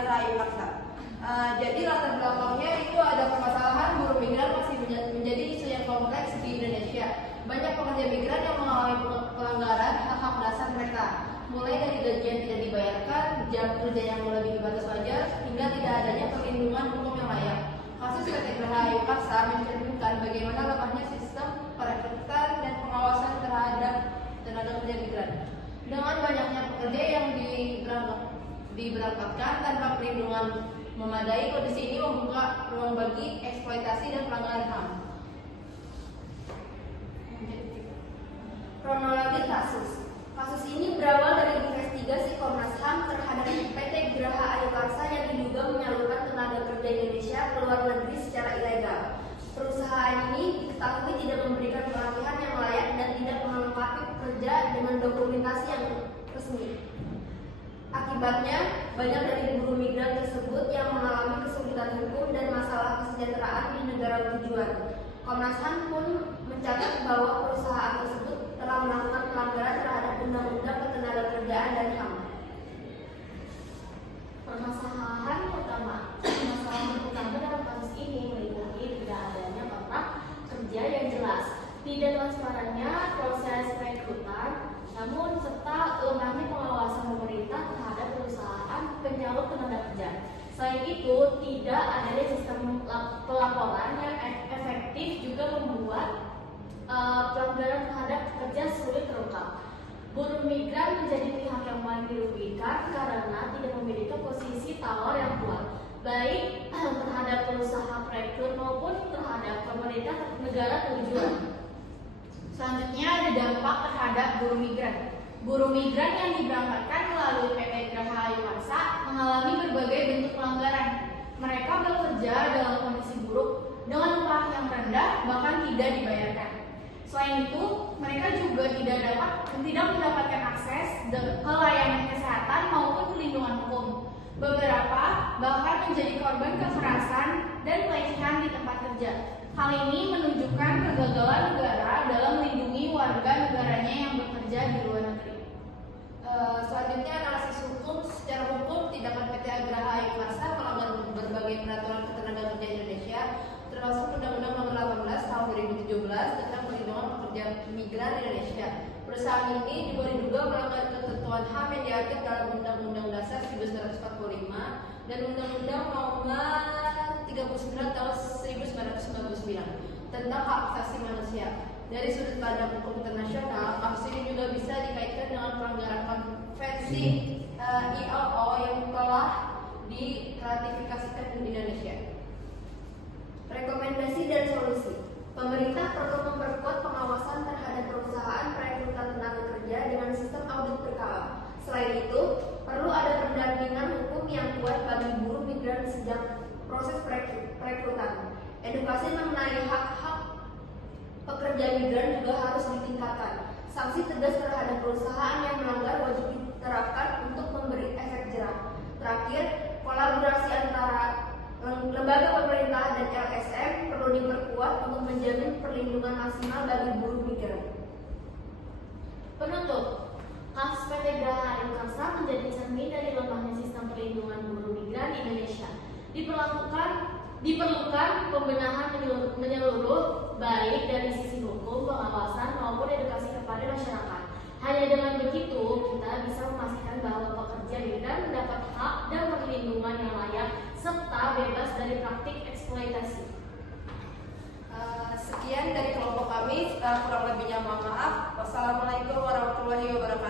Geraha Ayu Paksa. Jadi latar belakangnya itu ada permasalahan buruh migran masih menjadi isu yang kompleks di Indonesia. Banyak pekerja migran yang mengalami pelanggaran hak-hak dasar mereka, mulai dari gajian tidak dibayarkan, jam kerja yang melebihi batas wajar, hingga tidak adanya perlindungan hukum yang layak. Kasus PT Geraha Ayu Paksa mencerminkan bagaimana lemahnya sistem perekrutan dan pengawasan terhadap tenaga kerja migran. Dengan banyaknya pekerja yang diberangkatkan tanpa perlindungan memadai, kondisi ini membuka ruang bagi eksploitasi dan pelanggaran HAM. Kronologi kasus. Kasus ini berawal dari investigasi Komnas HAM terhadap PT Geraha Ayu Paksa yang diduga menyalurkan tenaga kerja Indonesia ke luar negeri secara ilegal. Perusahaan ini diketahui tidak memberikan pelatihan yang layak dan tidak melengkapi pekerja dengan dokumentasi yang resmi. Akibatnya, banyak dari buruh migran tersebut yang mengalami kesulitan hukum dan masalah kesejahteraan di negara tujuan. Komnas HAM pun mencatat bahwa perusahaan tersebut telah melakukan pelanggaran terhadap Undang-Undang Ketenagakerjaan dan HAM. Permasalahan utama dalam kasus ini meliputi tidak adanya kontrak kerja yang jelas, tidak transparannya proses rekrutan, namun serta lemahnya pengawasan pemerintah terhadap perusahaan penyalur tenaga kerja. Selain itu, tidak adanya sistem pelaporan yang efektif juga membuat pelanggaran terhadap pekerja sulit terungkap. Buruh migran menjadi pihak yang paling dirugikan karena tidak memiliki posisi tawar yang kuat, baik terhadap perusahaan perekrut maupun terhadap pemerintah negara tujuan. Selanjutnya ada dampak terhadap buruh migran. Buruh migran yang diberangkatkan melalui PT Geraha Ayu Paksa mengalami berbagai bentuk pelanggaran. Mereka bekerja dalam kondisi buruk dengan upah yang rendah bahkan tidak dibayarkan. Selain itu, mereka juga tidak mendapatkan akses ke layanan kesehatan maupun perlindungan hukum. Beberapa bahkan menjadi korban kekerasan dan pelecehan di tempat kerja. Hal ini menunjukkan kegagalan negara dalam melindungi warga negaranya yang bekerja di luar negeri. Selanjutnya analisis hukum. Secara hukum, tindakan PT Geraha Ayu Paksa melanggar berbagai peraturan ketenagakerjaan Indonesia, termasuk Undang-Undang Nomor 18 Tahun 2017 tentang perlindungan pekerja migran Indonesia. Perusahaan ini diduga melanggar ketentuan HAM yang diatur dalam Undang-Undang Dasar 1945 dan Undang-Undang Nomor 39 Tahun 1999 tentang hak asasi manusia. Dari sudut pandang hukum internasional, kasus ini juga bisa dikaitkan dengan pelanggaran konvensi ILO yang telah diratifikasikan di Indonesia. Rekomendasi dan solusi. Pemerintah perlu memperkuat pengawasan terhadap perusahaan perekrutan tenaga kerja dengan sistem audit berkala. Selain itu, perlu ada pendampingan hukum yang kuat bagi buruh migran sejak proses perekrutan. Edukasi mengenai hak-hak pekerja migran juga harus ditingkatkan. Sanksi tegas terhadap perusahaan yang melanggar wajib diterapkan untuk memberi efek jerah. Terakhir, kolaborasi antara lembaga pemerintah dan LSM perlu diperkuat untuk menjamin perlindungan maksimal bagi buruh migran. Penutup, kasus PT Geraha Ayu Paksa menjadi cermin dari lemahnya sistem perlindungan buruh migran di Indonesia. Diperlukan pembenahan menyeluruh baik dari sisi hukum, pengawasan maupun edukasi kepada masyarakat. Hanya dengan begitu kita bisa memastikan bahwa pekerja migran mendapat hak dan perlindungan yang layak serta bebas dari praktik eksploitasi. Sekian dari kelompok kami, kurang lebihnya mohon maaf. Wassalamualaikum warahmatullahi wabarakatuh.